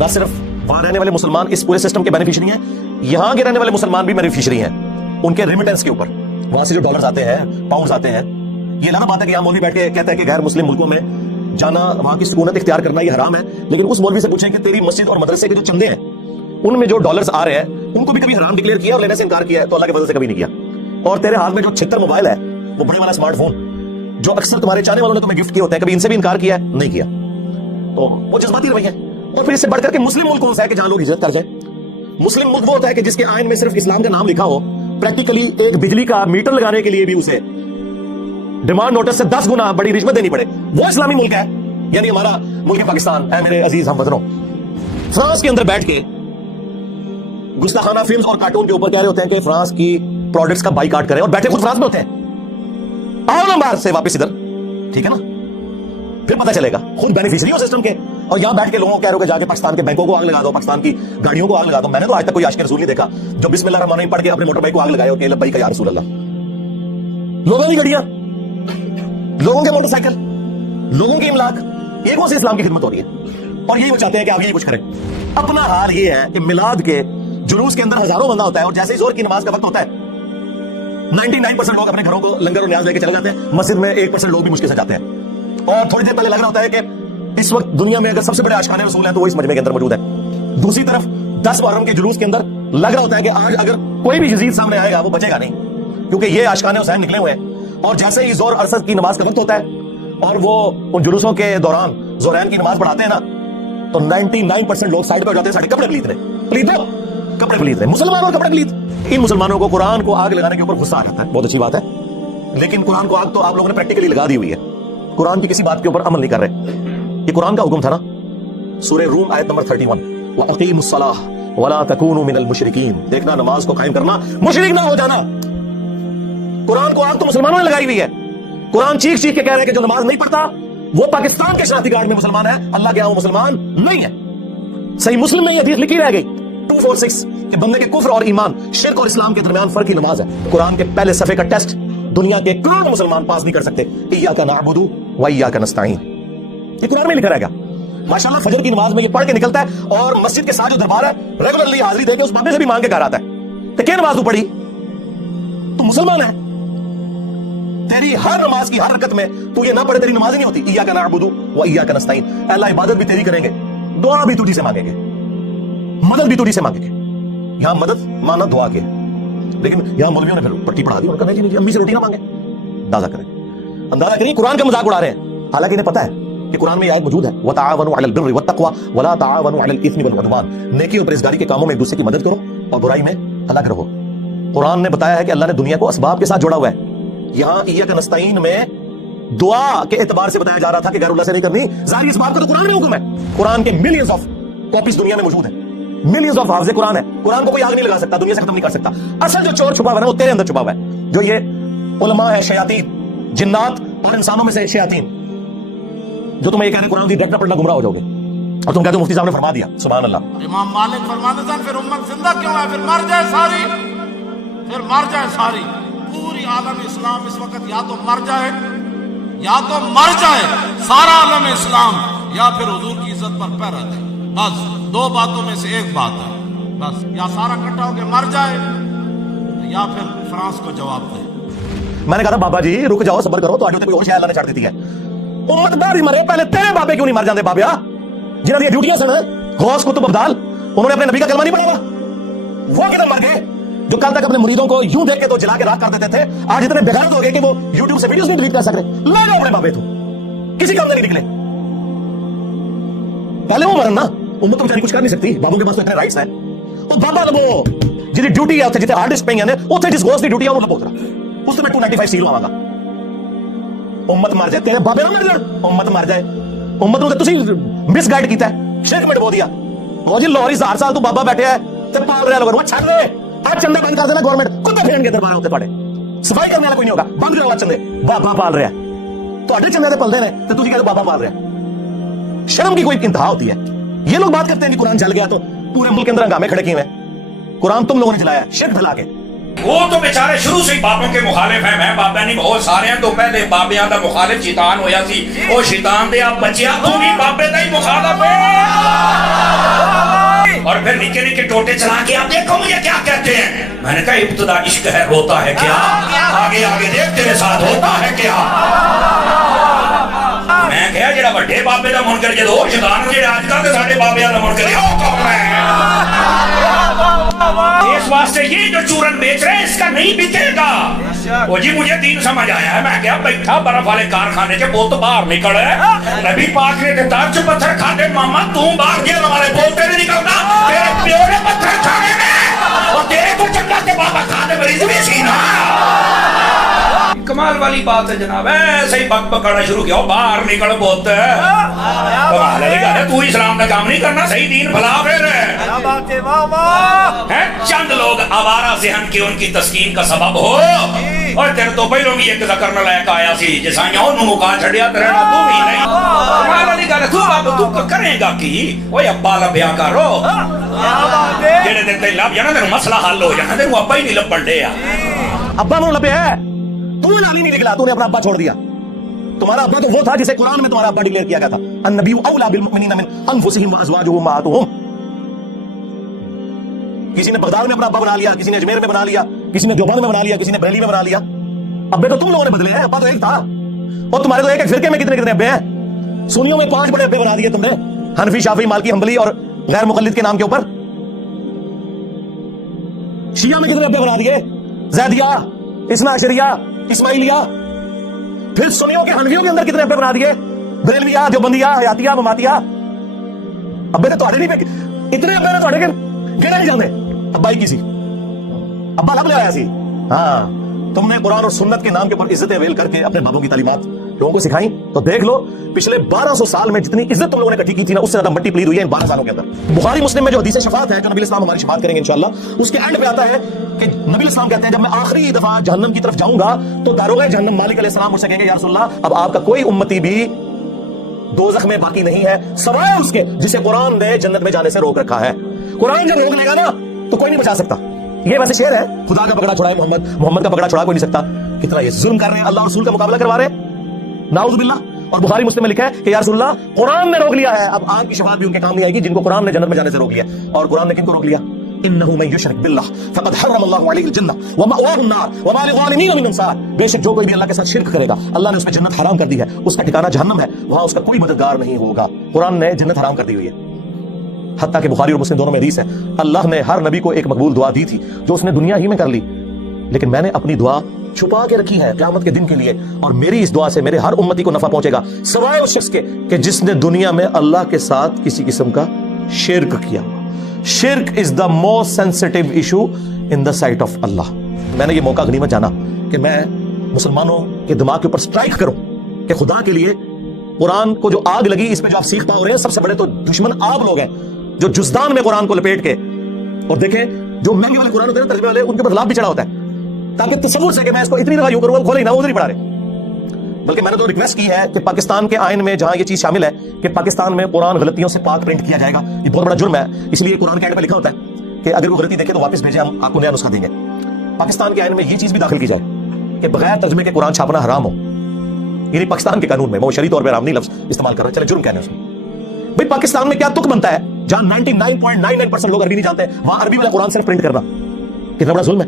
نہ صرف وہاں رہنے والے مسلمان اس پورے سسٹم کے بینیفیشری ہیں, یہاں کے رہنے والے مسلمان بھی بینیفیشری ہیں ان کے ریمیٹنس کے اوپر. وہاں سے جو ڈالرز آتے ہیں, پاؤنڈز آتے ہیں, یہ لانا بات ہے کہ یہاں مولوی بیٹھ کے کہتا ہے کہ غیر مسلم ملکوں میں جانا, وہاں کی سکونت اختیار کرنا یہ حرام ہے, لیکن اس مولوی سے پوچھیں کہ تیری مسجد اور مدرسے کے جو چندے ہیں ان میں جو ڈالرز آ رہے ہیں ان کو بھی کبھی حرام ڈکلیئر کیا اور لینے سے انکار کیا ہے؟ تو اللہ کے فضل سے کبھی نہیں کیا. اور تیرے ہاتھ میں جو 76 موبائل ہے, وہ بڑے والا اسمارٹ فون جو اکثر تمہارے چاہنے والوں نے تمہیں گفٹ کیے ہوتے ہیں, کبھی ان سے بھی انکار کیا ہے؟ نہیں کیا. تو وہ جذباتی رویہ ہے. اور پھر اس سے بڑھ کر کے مسلم ملک کون سا ہے کہ جہاں لوگ ہجرت کر جائیں؟ مسلم ملک وہ ہوتا ہے کہ جس کے آئین میں صرف اسلام کا نام لکھا ہو, پریکٹیکلی ایک بجلی کا میٹر لگانے کے لیے بھی اسے ڈیمانڈ نوٹس سے 10 گنا بڑی رشوت دینی پڑے, وہ اسلامی ملک ہے. یعنی ہمارا ملک پاکستان ہے میرے عزیز ہم وطنوں, فرانس کے اندر بیٹھ کے گستاخانہ فلمز اور کارٹون کے اوپر کہہ رہے ہوتے ہیں کہ فرانس کی پروڈکٹس کا بائیکاٹ کریں, اور بیٹھے خود فرانس میں ہوتے ہیں. آؤ نا باہر سے واپس ادھر, ٹھیک ہے نا, پھر پتہ چلے گا خود بینیفیشری ہو سسٹم کے. اور یہاں بیٹھ کے لوگوں کو کہہ رہے ہو کہ جا کے پاکستان کے بینکوں کو آگ لگا دو, پاکستان کی گاڑیوں کو آگ لگا دو. میں نے تو آج تک کوئی عاشق رسول نہیں دیکھا جو بسم اللہ الرحمن الرحیم پڑھ کے اپنے موٹر بائک کو آگ لگائے اور کہ لبیک یا رسول اللہ. لوگوں کی گاڑیاں, لوگوں کے موٹر سائیکل, لوگوں کی املاک, یہ کون سی اسلام کی خدمت ہو رہی ہے؟ اور یہی وہ چاہتے ہیں کہ آگے یہ کچھ کریں. اپنا حال یہ ہے کہ میلاد کے جلوس کے اندر ہزاروں بندہ ہوتا ہے, اور جیسے ہی زور کی نماز کا وقت ہوتا ہے 99% لوگ اپنے گھروں کو لنگر اور نیاز لے کے چلے جاتے ہیں, مسجد میں 1% لوگ بھی مشکل سے جاتے ہیں. اور تھوڑی دیر پہلے لگ رہا ہوتا ہے کہ اس وقت دنیا میں اگر سب سے بڑے عاشقان رسول ہیں تو وہ اس مجمع کے اندر موجود ہے. دوسری طرف 10 محرم کے جلوس کے اندر لگ رہا ہوتا ہے کہ آج اگر کوئی بھی یزید سامنے آئے گا وہ بچے گا نہیں, کیونکہ یہ عاشقان حسین نکلے ہوئے ہیں. اور جیسے ہی زور عرصد کی نماز کا وقت ہوتا ہے اور وہ ان جلوسوں کے دوران زورین کی نماز پڑھاتے ہیں نا, تو 99% لوگ سائڈ پہ ہو جاتے ہیں, ساڑھے کپڑے پلیت رہے, پلیت ہو کپڑے پلیت رہے, مسلمان اور کپڑے پلیت. ان مسلمانوں کو قرآن کو آگ لگانے کے اوپر غصہ آ جاتا ہے, بہت اچھی بات ہے, لیکن قرآن کو آگ تو آپ لوگوں نے پریکٹیکلی لگا دی ہوئی ہے, قرآن کی کسی بات کے اوپر عمل نہیں کر رہے. یہ قرآن کا حکم تھا نا, سورہ روم آیت نمبر 31, وَأَقِيمُوا الصَّلَاةَ وَلَا تَكُونُوا مِنَ الْمُشْرِكِينَ, دیکھنا نماز کو قائم کرنا, مشرک نہ ہو جانا. قرآن کو آگ تو مسلمانوں نے لگائی ہوئی ہے. قرآن چیخ چیخ کے کہہ رہے ہیں کہ جو نماز نہیں پڑھتا وہ پاکستان کے شناختی کارڈ میں مسلمان ہے, اللہ کے ہاں وہ مسلمان نہیں ہے. صحیح مسلم میں یہ حدیث لکھی رہ گئی 246 کہ بندے کے کفر اور ایمان, شرک اور اسلام کے درمیان فرق ہی نماز ہے. قرآن کے پہلے صفحے کا ٹیسٹ دنیا کے کروڑوں مسلمان پاس نہیں کر سکتے, ایاک نعبد و ایاک نستعین, یہ قرآن میں لکھا رہے گا. ماشاءاللہ فجر کی نماز میں یہ پڑھ کے نکلتا ہے, اور مسجد کے ساتھ جو دربار ہے ریگولرلی حاضری دے کے اس بابے سے بھی مانگ کے گھر آتا ہے کہ کیا نماز تو پڑھی, تو مسلمان ہے. تیری ہر نماز کی ہر رکعت میں تو یہ نہ پڑھے تیری نماز ہی نہیں ہوتی. ایاک نعبد و ایاک نستعین, اللہ عبادت بھی تیری کریں گے, دعا بھی تجھی سے مانگیں گے, مدد بھی تجھی سے مانگیں گے. یہاں مدد مانا دعا کے, لیکن یہاں مولویوں نے پھر پٹی پڑھا دی, ان کا نہیں جی امی سے روٹی نہ مانگے. اندازہ کریں قرآن کا مذاق اڑا رہے ہیں, حالانکہ انہیں پتا ہے کہ قرآن میں یہ آیت موجود ہے, وَتَعَاوَنُوا عَلَى الْبِرِّ وَالتَّقْوَى وَلَا تَعَاوَنُوا عَلَى الْإِثْمِ وَالْعُدْوَانِ, نیکی اور پرہیزگاری کے کاموں میں ایک دوسرے کی مدد کرو اور برائی میں الگ رہو. قرآن نے بتایا ہے کہ اللہ نے دنیا کو اسباب کے ساتھ جوڑا ہوا ہے. یہاں ایاک نستعین میں دعا کے اعتبار سے بتایا جا رہا تھا کہ غیر اللہ سے نہیں کرنی, ظاہری اسباب کا تو قرآن میں حکم ہے. قرآن کے ملینز آف کاپیز دنیا میں موجود ہیں, ملینز آف حافظ قرآن ہے. قرآن کو کوئی آگ نہیں لگا سکتا, دنیا سے ختم نہیں کر سکتا. اصل جو چور چھپا ہوا ہے وہ تیرے اندر چھپا ہوا ہے, جو یہ علماء ہے شیاطین, جنات اور انسانوں میں سے شیاطین, جو تمہیں یہ کہہ رہے قرآن کی ڈائریکٹ پڑھنا گمراہ ہو جاؤ گے, اور تم کہتے ہو مفتی صاحب نے فرما دیا. سبحان اللہ. امام مالک فرماتے تھے پھر امت زندہ کیوں ہے, پھر مر جائے ساری, پھر مر جائے ساری. پوری عالم اسلام اس وقت یا تو مر جائے, یا تو مر جائے سارا عالم اسلام, یا پھر حضور کی عزت پر پیرا دے. بس دو باتوں میں سے ایک بات ہے, بس یا سارا اکٹھا ہو کے مر جائے یا پھر فرانس کو جواب دے. میں نے کہا تھا بابا جی رک جاؤ, صبر کرو, تو آج ہوتے کوئی اور شاید اللہ نے چھاڑ دیتی ہے. امت باہر ہی مرے, پہلے تیرے بابے کیوں نہیں مر جاندے بابیا, جنہاں دی ڈیوٹیاں سن غوث قطب ابدال, انہوں نے اپنے نبی کا کلمہ نہیں پڑھا, وہ کدھر مر گئے. جو کل تک اپنے مریدوں کو یوں دیکھ کے تو جلا کے راکھ کر دیتے تھے, آج اتنے بغیرت ہو گئے کہ وہ یوٹیوب سے ویڈیوز نہیں ڈیلیٹ کر سکتے. لے جاؤ اپنے بابے, تو کسی کام نہیں نکلے. پہلے وہ مرن نا, امت تو بیچاری کچھ کر نہیں سکتی, بابوں کے پاس تو اتنے رائٹس ہیں. وہ بابا لبو جی ڈیوٹی ہے اتنے, جتنے آرٹسٹ پہ ہیں اتنے جس گوشت کی ڈیوٹی ہے انہوں لبو اتنا, اس سے میں 295 سیل آواں گا. امت مر جائے, تیرے بابے نہ مر جائے, امت مر جائے. امت نے تسی مس گائیڈ کیتا ہے, شرک میں ڈبو دیا. وہ جی لاہور 1000 سال تو بابا بیٹھے ہے تے پال رہا لوگ, وہ چھڑ دے, آج چندے بند کر دینا گورنمنٹ, کتے پھین کے دربار ہوتے پڑے, صفائی کرنے والا کوئی نہیں ہوگا, بند کرو چندے. بابا پال رہا ہے, تو اڈے چندے پلتے ہیں تو تجھے کہتے بابا پال رہا ہے. شرم کی کوئی انتہا ہوتی ہے. یہ لوگ بات کرتے ہیں کہ قرآن جل گیا تو پورے ملک کے اندر ہنگامے کھڑے کیے ہوئے. قرآن تم لوگوں نے جلایا شرک پھیلا کے. وہ تو بیچارے شروع سے بابوں کے مخالف ہیں, میں بابا نہیں بہت سارے ہیں, تو پہلے بابیاں دا مخالف شیطان ہویا سی, وہ شیطان دے آپ بچیاں تو بھی بابے دا ہی مخالف ہے. نکے نکے ٹوٹے چلا کے آپ دیکھو مجھے کیا کہتے ہیں. میں نے کہا ابتدا عشق ہے ہوتا ہے کیا, آگے آگے دیکھ تیرے ساتھ ہوتا ہے کیا. میں کہا جڑا بڑے بابے دا منکر جدو شیطان جڑے اج کل تے ساڈے بابیاں دا منکر او کون ہے. اس واسطے یہ جو چورن بیچ رہے ہیں اس کا نہیں بکے گا. وہ جی مجھے دین سمجھ آیا ہے. میں کہا بیٹھا برف والے کارخانے کے بوت باہر نکل ہے. نبی پاک نے تاج پتھر کھاتے ماما تو باہر گیا ہمارے بولتے نہیں نکلتا. تیرے پیو نے پتھر کھانے میں اور تیرے کو چنگا کے بابا کھانے مریض بھی سینا. کمال والی بات ہے جناب. ایسے ہی بک بکانا شروع کیا باہر نکل بہت کمال ہے. تو اسلام کا کام نہیں کرنا صحیح دین بھلا پھر چند لوگ آوارہ ذہن کی ان کی تسکین کا سبب ہو. اور تیرے تو پہلوں بھی ایک ذکر نہ لائق آیا سی جسائیاں انہوں مکا چھڑیا تیرے نہ تو بھی نہیں. کمال والی گل ہے. تو اب تو کرے گا کی اوے ابا لبیا کرو جڑے دن تے لب جانا تینوں مسئلہ حل ہو جانا. تینوں ابا ہی نہیں لبن ڈے. ابا منہ لبے ہے تو نالی نہیں نکلا. تو نے اپنا ابا چھوڑ دیا. تمہارا ابا تو وہ تھا جسے قرآن میں تمہارا ابا ڈکلیئر کیا گیا تھا النبی اولا بالمؤمنین من انفسهم وازواجه امهاتهم. کسی نے بغداد میں اپنا ابا بنا لیا, کسی نے اجمیر میں بنا لیا, کسی نے دیوبند میں بنا لیا, کسی نے بریلی میں بنا لیا. ابے تو تم لوگوں نے بدلے ہیں. ابا تو ایک تھا. اور تمہارے تو ایک ایک فرقے میں کتنے کتنے ابے ہیں. سنیوں میں 5 بڑے ابے بنا دیے تم نے, حنفی, شافعی, مالکی, حنبلی اور غیر مقلد کے نام کے اوپر. شیعہ میں کتنے ابے بنا دیے, زیدیہ, اثنا عشریہ, اسماعیلیہ. پھر سنیوں کے حنفیوں کے اندر کتنے ابے بنا دیے, بریلویہ, دیوبندیہ, حیاتیہ, مماتیہ. ابے تو تھوڑے نہیں پہ اتنے ابے نے تھوڑے کے گنے نہیں جانے. ابا ہی کسی ابا لب لے آیا سی. ہاں تم نے قرآن اور سنت کے نام کے اوپر عزت اویل کر کے اپنے بابوں کی تعلیمات لوگوں کو سکھائیں. تو دیکھ لو پچھلے 1200 سال میں جتنی عزت تم لوگوں نے اکٹھی کی تھی نا اس سے زیادہ مٹی پلیٹ ہوئی ہے ان 12 سالوں کے اندر. بخاری مسلم میں جو حدیث شفاعت ہے جو نبی اسلام ہماری شفاعت کریں گے انشاءاللہ, اس کے اینڈ پہ آتا ہے کہ نبی اسلام کہتے ہیں جب میں آخری دفعہ جہنم کی طرف جاؤں گا تو داروغہ جہنم مالک علیہ السلام مجھ سے کہیں گے یا رسول اللہ اب آپ کا کوئی امتی بھی دوزخ میں باقی نہیں ہے سوائے اس کے جسے قرآن نے جنت میں جانے سے روک رکھا ہے. قرآن جب روک لے گا نا تو کوئی نہیں بچا سکتا. یہ ویسے شعر ہے, خدا کا پکڑا چھڑائے محمد کا پکڑا چھڑا کوئی نہیں سکتا. کتنا یہ ظلم کر رہے ہیں, اللہ رسول کا مقابلہ کروا رہے ہیں, نعوذ باللہ. اور بخاری مسلم میں لکھا ہے کہ یا رسول اللہ قرآن نے روک لیا ہے, اب آپ کی شفاعت بھی ان کے کام نہیں آئے گی جن کو قرآن نے جنت میں جانے سے روک لیا. اور قرآن نے کن کو روک لیا, انه من یشرک باللہ فقد حرم اللہ علیہ الجنہ ومأواہ النار وما للظالمین من انصار. بے شک جو کوئی بھی اللہ کے ساتھ شرک کرے گا اللہ نے اس پہ جنت حرام کر دی ہے, اس کا ٹھکانہ جہنم ہے, وہاں اس کا کوئی مددگار نہیں ہوگا. قرآن نے جنت حرام کر دی ہوئی ہے. حتیٰ کہ بخاری اور مسلم دونوں میں حدیث ہے اللہ نے ہر نبی کو ایک مقبول دعا دی تھی جو اس نے دنیا ہی میں کر لی, لیکن میں نے اپنی دعا چھپا کے رکھی ہے قیامت کے دن کے لیے, اور میری اس دعا سے میرے ہر امتی کو نفع پہنچے گا سوائے اس شخص کے کہ جس نے دنیا میں اللہ کے ساتھ کسی قسم کا شرک کیا. شرک is the most sensitive issue in the sight of اللہ. میں نے یہ موقع غنیمت جانا کہ میں مسلمانوں کے دماغ کے اوپر سٹرائک کروں کہ خدا کے لیے قرآن کو جو آگ لگی اس پہ جو آپ سیکھ پا رہے ہیں سب سے بڑے تو دشمن آپ لوگ ہیں جو جزدان میں قرآن کو لپیٹ کے, اور دیکھیں جو مہنگے والے قرآن ہوتے ہیں ترجمے والے ان کے اوپر لاب بھی چڑھا ہوتا ہے تاکہ تصور سے کہ میں اس کو اتنی دفعہ یوں کروں گا کھولے نہ ادھر ہی پڑھا رہے. بلکہ میں نے تو ریکویسٹ کی ہے کہ پاکستان کے آئین میں جہاں یہ چیز شامل ہے کہ پاکستان میں قرآن غلطیوں سے پاک پرنٹ کیا جائے گا, یہ بہت بڑا جرم ہے. اس لیے قرآن کے اینڈ پہ لکھا ہوتا ہے کہ اگر کوئی غلطی دیکھے تو واپس بھیجیں, ہم آپ کو نیا نسخہ دیں گے. پاکستان کے آئین میں یہ چیز بھی داخل کی جائے کہ بغیر ترجمے کے قرآن چھاپنا حرام ہو. یعنی پاکستان کے قانون میں, وہ شرعی طور پہ حرام نہیں لفظ استعمال کر رہے, چلے جرم کہنے اس میں. بھائی پاکستان میں کیا تک بنتا ہے جہاں 99.99% لوگ عربی نہیں جانتے, وہاں عربی والا قرآن صرف پرنٹ کرنا کتنا بڑا ظلم ہے.